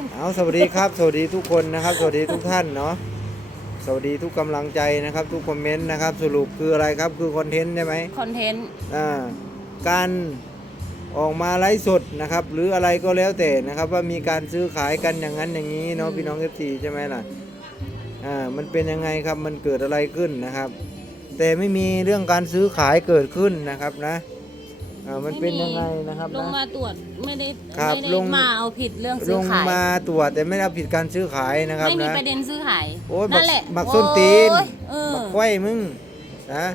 มเอาสวัสดีครับ สวัสดีทุกคนนะครับ สวัสดีทุกท่านเนาะสวัสดีทุกกำลังใจนะครับ ทุกคอมเมนต์นะครับ สรุปคืออะไรครับคือคอนเทนต์ใช่ไหมคอนเทนต์อ่าการออกมาไลฟ์สดนะครับ หรืออะไรก็แล้วแต่นะครับ ว่ามีการซื้อขายกันอย่างนั้นอย่างนี้เนาะพี่น้องเอฟซีใช่ไหมล่ะอ่ามันเป็นยังไงครับมันเกิดอะไรขึ้นนะครับ แต่ไม่มีเรื่องการซื้อขายเกิดขึ้นนะครับนะ อ่ามันเป็นยังไงนะครับลงนะ มาตรวจไม่ได้ครับไม่ได้ลง มาเอาผิดเรื่องลซื้องขาย มาตรวจแต่ไม่ได้เอาผิดการซื้อขายนะครับไม่มีนะ ประเด็นซื้อขายโอ้ยนั่นแหละบักส้นตีน โอ้ยเออบักไว้มึงนะ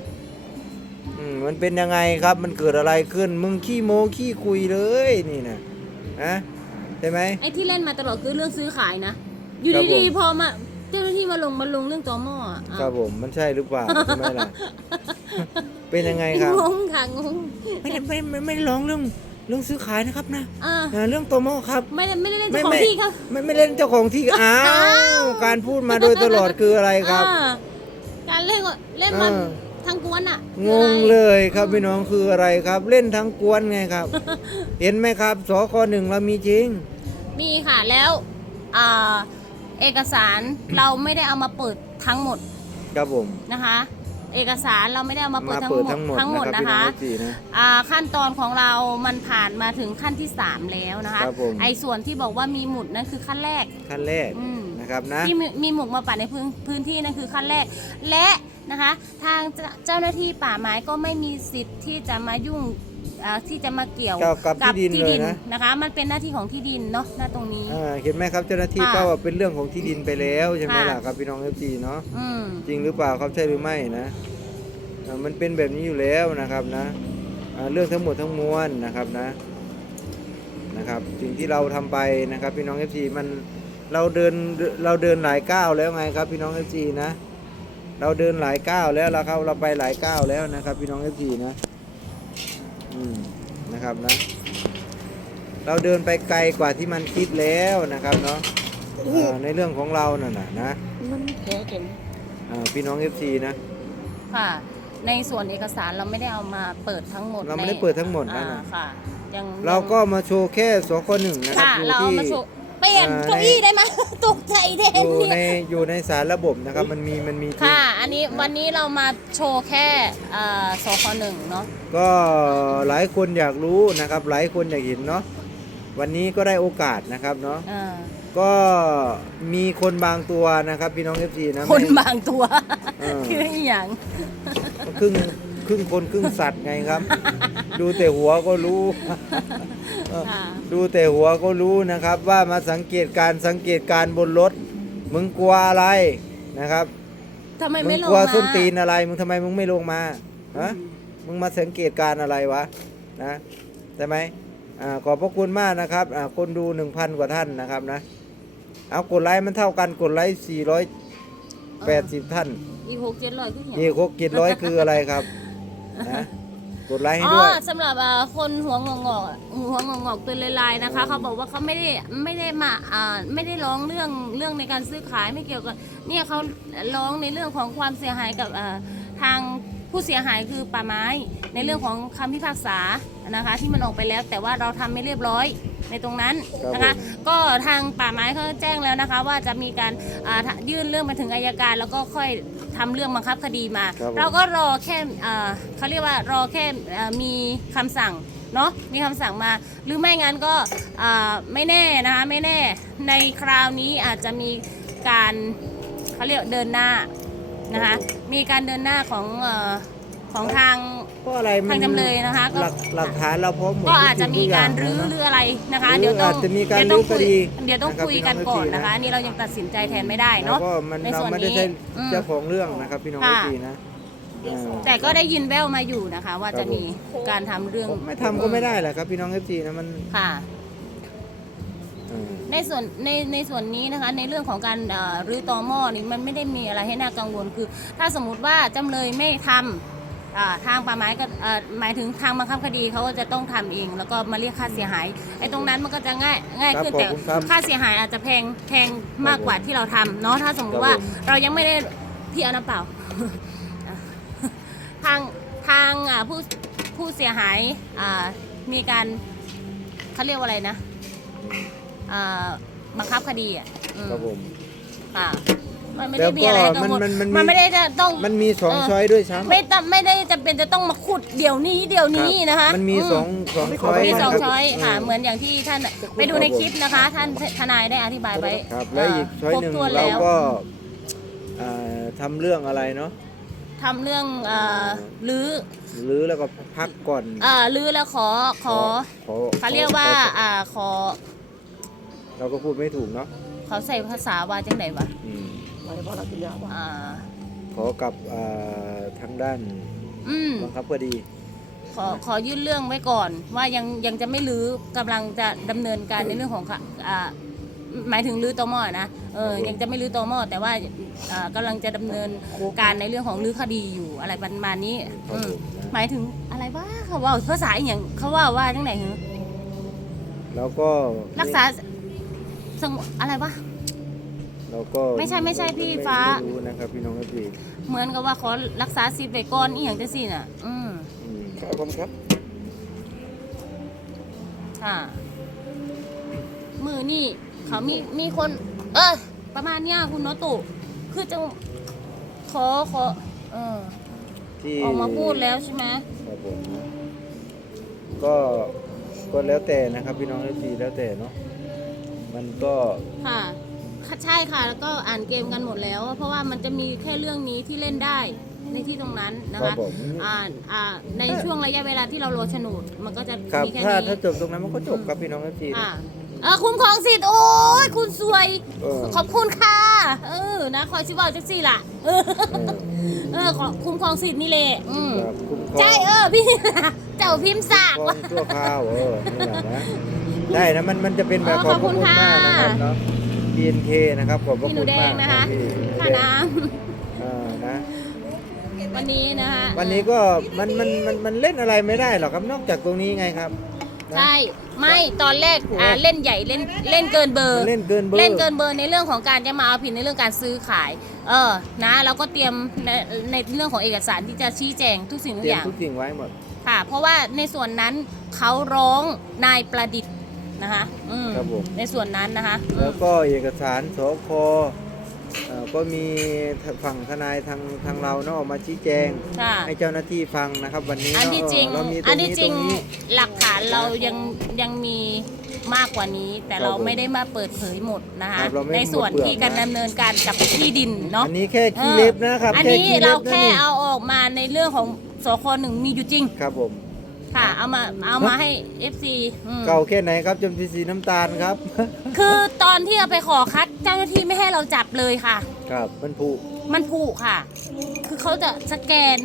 อืมมันเป็นยังไงครับ มันเกิดอะไรขึ้น มึงขี้โมขี้คุยเลยนี่นะนะใช่ไหม ไอ้ที่เล่นมาตลอดคือเรื่องซื้อขายนะ อยู่ครับผม ดีๆพอมาเจ้าหน้าที่มาลงมาลงเรื่องตอหม้ออะอ้าวครับผมมันใช่หรือเปล่าใช่ไหมล่ะ เป็นยังไงครับงงค่ะงงไม่ได้ไม่ไม่ไม่ได้ร้องเรื่องเรื่องซื้อขายนะครับนะอ่าเออเรื่องโตโมครับไม่ได้ไม่ได้เล่นไม่เจ้าของไม่ที่ครับไม่ไม่เล่นเจ้าของที่อ้าวการพูดมาโดยตลอดคืออะไรครับอ่าการเล่นก็เล่นมันเออทั้งกวนอะ งงเลยครับพี่น้องคืออะไรครับ เล่นทั้งกวนไงครับ เห็นไหมครับสคหนึ่งเรามีจริง มีค่ะแล้วอ่าเอกสารเราไม่ได้เอามาเปิดทั้งหมด ครับผมนะคะ เอกสารเราไม่ได้เอามาเปิดมาทั้งเปิดหมดทั้งหมดทั้งหมดนะนะครับพี่น้อคะงสี่นะอ่าขั้นตอนของเรามันผ่านมาถึงขั้นที่ 3 แล้วนะคะครับผมไอ้ส่วนที่บอกว่ามีหมุดนั่นคือขั้นแรกขั้นแรกอืมนะครับนะที่มีมีหมุดมาปัดในพื้นพื้นที่นั่นคือขั้นแรกและนะคะ ทางเจ้าเจ้าหน้าที่ป่าไม้ก็ไม่มีสิทธิ์ที่จะมายุ่ง อ่าที่จะมาเกี่ยวเกี่ยวกับที่ดินเลยนะนะคะ มันเป็นหน้าที่ของที่ดินเนาะหน้าตรงนี้ อ่าเห็นไหมครับเจ้าหน้าที่ค่ะก็ว่าเป็นเรื่องของที่ดินไปแล้วใช่ไหมค่ะล่ะครับพี่น้องเอฟซีเนาะอืมจริงหรือเปล่าครับใช่หรือไม่นะอ่ามันเป็นแบบนี้อยู่แล้วนะครับนะอ่าเรื่องทั้งหมดทั้งมวลนะครับนะนะครับสิ่งที่เราทำไปนะครับพี่น้องเอฟซีมันเราเดินเราเดินหลายก้าวแล้วไงครับพี่น้องเอฟซีนะเราเดินหลายก้าวแล้วเราครับเราไปหลายก้าวแล้วนะครับพี่น้องเอฟซีนะอืม นะครับนะ เราเดินไปไกลกว่าที่มันคิดแล้วนะครับเนาะเอ่อในเรื่องของเราน่ะนะนะมันแค่เข็มอ่าพี่น้องเอฟซีนะค่ะ ในส่วนเอกสารเราไม่ได้เอามาเปิดทั้งหมด เราไม่ในได้เปิดทั้งหมดนะอ่านะค่ะยังเราก็มาโชว์แค่สคหนึ่งนะครับค่ะอยู่เราเอาที่มาโชว์ เปลี่ยนอ่าเก้าอี้ได้ไหมตกใจแทนอยู่ในเนี่ยอยู่ในสารระบบนะครับ มันมีมันมีจริงค่ะ อันนี้วันนี้เรามาโชว์แค่อ่าสคหนึ่งเนาะ ก็หลายคนอยากรู้นะครับ หลายคนอยากเห็นเนาะวันนี้ก็ได้โอกาสนะครับเนาะอ่า ก็มีคนบางตัวนะครับพี่น้องเอฟซีนะคนไม่ บางตัว เออ คืออหย่างครึ่ง ครึ่งคนครึ่งสัตว์ไงครับ ดูแต่หัวก็รู้เออค่ะดูแต่หัวก็รู้นะครับ ว่ามาสังเกตการสังเกตการบนรถ มึงกลัวอะไรนะครับทำไมมึไม่งลกงลัวมาส้นตีนอะไร มึงทำไมมึงไม่ลงมาฮะมึงมาสังเกตการอะไรวะนะใช่ไหมอ่าขอบพระคุณมากนะครับอ่าคนดูหนึ่งพันกว่าท่านนะครับนะ เอากดไลค์มันเท่ากันกดไลค์สี่ร้อยแปดสิบท่าน อีกหกเจ็ดร้อยคืออหย่างนี่หกกิจร้อยคืออะไรครับ นะกดไลค์ให้อ๋อด้วย สำหรับอ่าคนหัวงอกๆอะหัวงอกๆตัวลายๆนะคะ เขาบอกว่าเขาไม่ได้ไม่ได้มาอ่าไม่ได้ร้องเรื่องเรื่องในการซื้อขายไม่เกี่ยวกับเนี่ยเขาร้องในเรื่องของความเสียหายกับอ่าทางผู้เสียหายคือป่าไม้ ในเรื่องของคำพิพากษานะคะ ที่มันออกไปแล้วแต่ว่าเราทำไม่เรียบร้อย ในตรงนั้นนะคะก็ทางป่าไม้เขาแจ้งแล้วนะคะ ว่าจะมีการอ่ายื่นเรื่องมาถึงอายการ แล้วก็ค่อยทำเรื่องบังคับคดีมา ครับผม เราก็รอแค่อ่าเขาเรียกว่ารอแค่อ่ามีคำสั่งเนาะมีคำสั่งมา หรือไม่งั้นก็อ่าไม่แน่นะคะไม่แน่ในคราวนี้อาจจะมีการเขาเรียกเดินหน้านะคะมีการเดินหน้าของเอ่อ ของทางก็อะไรมันทางจำเลยนะคะก็หลักหลักฐานเราพร้อมหมดก็อาจจะมีทุการย่งรื้อนะหรืออะไรนะคะ หรือเดี๋ยวต้องอาจจะมีการเดี๋ยวต้องรื้อคคุยดีเดี๋ยวต้องนะครับคุยกันก่อนพี่น้องนะคะ FC อันนี่เรายังตัดสินใจแทนไม่ได้แล้วเนาะก็มันในเราส่วนไม่ได้นี้ใช่อืม เจ้าของเรื่องนะครับพี่น้องค่ะทีนะอ่าแต่ก็ได้ยินแววมาอยู่นะคะ ว่าครับจะมีการทำเรื่องไม่ทำก็ไม่ได้แหละครับพี่น้องเอฟซีนะมันค่ะอ่าในส่วนในในส่วนนี้นะคะในเรื่องของการเอ่อรื้อตอหม้อนี่มันไม่ได้มีอะไรให้น่ากังวลคือ ถ้าสมมุติว่าจำเลยไม่ทำ อ่าทางป่าไม้ก็เอ่อหมายถึงทางบังคับคดีเขาก็จะต้องทำเอง แล้วก็มาเรียกค่าเสียหายไอ้ตรงนั้นมันก็จะง่ายง่ายขึ้นครับแต่ขอบคุณครับค่าเสียหายอาจจะแพงแพงมากกว่าที่เราทำเนาะถ้าสมมติว่าครับผม เรายังไม่ได้พี่เอาน้ำเปล่า ทางทางอ่าผู้ผู้เสียหายอ่ามีการเขาเรียกว่าอะไรนะอ่าบังคับคดีอะอืม ครับผมค่ะ มันไม่แล้ได้วมีอะไรก็ให้กังวลมันมันมี มันไม่ได้จะต้องมันมีสองเออช้อยด้วยซ้ำไม่ต้องไม่ได้จำเป็นจะต้องมาขุดเดี๋ยวนี้เดี๋ยวนี้นะคะมันมีมสองสองช้อยมีสองนะครับ ช้อยค่ะเเหมือนอย่างที่ท่านไปดูในคลิปนะคะ ท่านทนายได้อธิบายไว้ครับและอีกช้อยหนึ่งครบถ้วนเราแล้วก็อ่าทำเรื่องอะไรเนาะทำเรื่องเอ่อรื้อหรือแล้วก็พักก่อนเอ่อรื้อแล้วขอขอขอเขาเรียกว่าขออ่าขอเราก็พูดไม่ถูกเนาะเขาใส่ภาษาว่าจังไหนวะอืม อ่า ขอกับอ่าทางด้านอืม บังคับคดี ขอขอยื่นเรื่องไว้ก่อน ว่ายังยังจะไม่รื้อกำลังจะดำเนินการในเรื่องของค่ะอ่าหมายถึงรื้อตอหมอนะเออยังจะไม่รื้อตอหมอแต่ว่าอ่ากำลังจะดำเนินการในเรื่องของรื้อคดีอยู่อะไรประมาณนี้ครับอืมผมนะหมายถึงอะไรวะเขาว่าภาษาอหย่างเขาว่าว่าจังไหนเหรอแล้วก็รักษาสงบอะไรวะ เราก็ไม่ใช่ไม่ใช่พี่ฟ้า ไม่รู้นะครับพี่น้องพี่เหมือนกับว่าขอรักษาสิทธิ์ไว้ก่อนอีหยังจะสิน่ะ อืมอืมครับผมครับ ค่ะ มือนี่เขามีมีคน เออประมาณเนี้ยคุณโนตุคือจะขอขอ เออ ที่ออกมาพูดแล้วใช่ไหมครับผมก็ก็แล้วแต่นะครับพี่น้องพี่แล้วแต่เนาะมันก็ ค่ะค่ะ ใช่ค่ะ แล้วก็อ่านเกมกันหมดแล้ว เพราะว่ามันจะมีแค่เรื่องนี้ที่เล่นได้ในที่ตรงนั้นนะครัคะบผม อ่าอ่าในช่วงระยะเวลาที่เราโหลดโฉนดมันก็จะครับมีแค่ถ้านี้ถ้าจบตรงนั้นมันก็จบครับพี่น้องพี่อ่าเออคุ้มครองสิทธิ์โอ้ยคุณสวย เออ ขอบคุณค่ะ เออนะคอยชิเว่าจักซี่ล่ะ เออเออขอคุ้มครองสิทธิ์นี่แหละอืมครับคุ้มครองใช่เออพี่ เจ้าพิมพ์สากครอว่ะ งชั่วคราวเออนี่แหละนะได้นะมันมันจะเป็นแบบเออขอบขอบคุคุณณค่ะมากนะครับเนาะ BNK นะครับขอบพระพี่หนูคุณแดมางกนะคะพี่ค่าน้เออนะำวันนี้นะคะวันนี้ก็มันมันมันมันเล่นอะไรไม่ได้หรอกครับนอกจากตรงนี้ไงครับนะ ใช่ไม่ตอนแรกอ่าเล่นใหญ่เล่นเล่นเกินเบอร์มันเล่นเกินเบอร์ เล่นเกินเบอร์ในเรื่องของการจะมาเอาผิดในเรื่องการซื้อขาย เออนะเราก็เตรียมในในเรื่องของเอกสารที่จะชี้แจงทุกสิ่งทุเตกรีอยมย่าง ทุกสิ่งไว้หมด ค่ะเพราะว่าในส่วนนั้นเขาร้องนายประดิษฐ์ นะคะอืมครับผม ในส่วนนั้นนะคะอืม แล้วก็เอกสารสคเอ่อก็มีฝั่งทนายทางทางเราเนาะออกมาชี้แจง ค่ะ ให้เจ้าหน้าที่ฟังนะครับวันนี้อันที่เาะจริงเรามีตรอันงที่นี้จริงตรงนี้ หลักฐานเรายังยังมีมากกว่านี้ แต่ครับเราผมไม่ได้มาเปิดเผยหมดนะคะ ครับเราไม่ในส่วนหมดเปลือกที่การนะ ดำเนินการกับที่ดินเนาะ อันนี้แค่ขี้เล็บนะครับอันแค่นี้ขี้เราเล็บนะแค่นี่เอาออกมาในเรื่องของสคหนึ่งมีอยู่จริง ครับผม ค่ะ เอามาเอามาให้ FC อืมเก่าแค่ไหนครับจนเป็นสีน้ำตาลครับ คือตอนที่เราไปขอคัดเจ้าหน้าที่ไม่ให้เราจับเลยค่ะ ครับมันผุมันผูกค่ะ คือเขาจะสแกน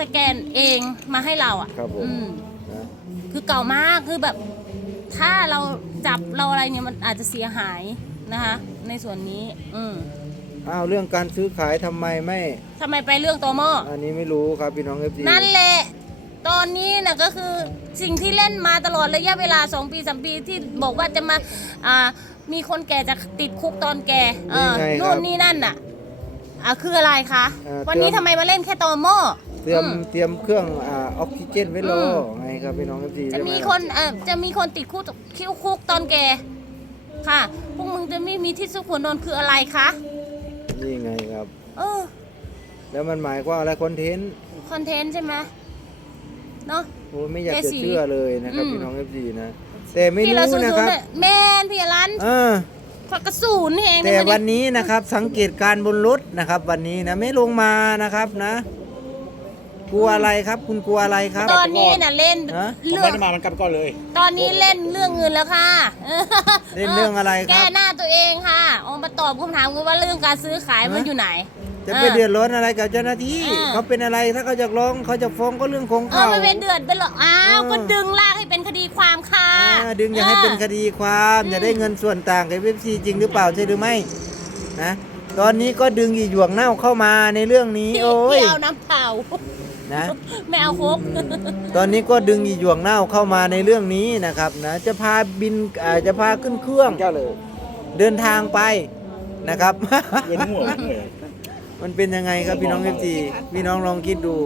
สแกนเองมาให้เราอะครับผมอืมนะคือเก่ามากคือแบบ ถ้าเราจับเราอะไรเนี่ยมันอาจจะเสียหายนะคะ ในส่วนนี้ อืมอ้าวเรื่องการซื้อขายทำไมไม่ ทำไมไปเรื่องตัวหม้ออันนี้ไม่รู้ครับพี่น้องเอฟซีนั่นแหละ ตอนนี้นะก็คือสิ่งที่เล่นมาตลอดระยะเวลา 2 ปี3ปีที่บอกว่าจะมาอ่ามีคนแก่จะติดคุกตอนแก่เออนู่นนี่นั่นน่ะอ่าคืออะไรคะวันนี้ทำไมมาเล่นแค่ตอหม้อเตรียมอืม เตรียมเครื่องอ่าออกซิเจนไว้รอไงครับพี่น้องเอฟซีจะมีคนเอ่อจะมีคนติดคุกคิวคุกตอนแก่ค่ะ พวกมึงจะไม่มีที่สุขหัวนอนคืออะไรคะนี่ไงครับ เออแล้วมันหมายความอะไรคอนเทนต์ คอนเทนต์ใช่ไหม เนาะ โอ้ยไม่อยากเจจะสีเชื่อเลยนะครับอืม พี่น้องเอฟซีนะแต่ไม่พี่เรารู้สูนนะย์ครับเนี่ยแมนพี่อรันเออขอกระสูนแหงแต่เลยวันนี้นะครับสังเกตการณ์บนรถนะครับ วันนี้นะไม่ลงมานะครับนะ กลัวอะไรครับ คุณกลัวอะไรครับ ตอนนี้น่ะเล่นฮะ ผมเรื่อไม่ง ได้มามันกลับก่อนเลย ตอนนี้เล่นเรื่องเงินแล้วค่ะเล่นเรื่องอะไรคแก้รับหน้าตัวเองค่ะออกมาตอบคำถามกันว่าเรื่องการซื้อขายมันฮะอยู่ไหน จะไปเดือดร้อนอะไรกับเจ้าหน้าที่อ่าเขาเป็นอะไรถ้าเขาจะร้องเขาจะฟ้องก็เรื่องของเออเขา ไม่เป็นเดือดเป็นหรอกอ้าวเออ ก็ดึงลากให้เป็นคดีความค่ะอ่าดึงอย่าให้เป็นคดีความอืมอย่าได้เงินส่วนต่างกับเว็บซีจริงหรือเปล่าใช่หรือไม่นะตอนนี้ก็ดึงอีหยวงเน่าเข้ามาในเรื่องนี้ที่โอ้ยที่เอาน้ำเปล่านะไม่เอาโคกตอนนี้ก็ดึงอีหยวงเน่าเข้ามาในเรื่องนี้นะครับนะจะพาบินอ่าจะพาขึ้นเครื่องแก้วเลยเดินทางไปนะครับ เวียนหัวเลย มันเป็นยังไงครับพี่น้องเอฟซีพี่น้องลองคิดดู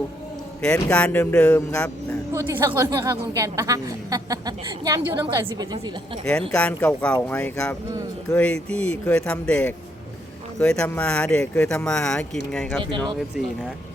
แผนการเดิมๆครับนะพูดทีละคนนะคะคุณแกนปาอืมย้ำอยู่น้ำกันสิเป็นจังสิล่ะแผนการเก่าๆไงครับอืมเคยที่เคยทำเด็ก เคยทำมาหาเด็ก เคยทำมาหากินไงครับ พี่น้องเอฟซีนะอ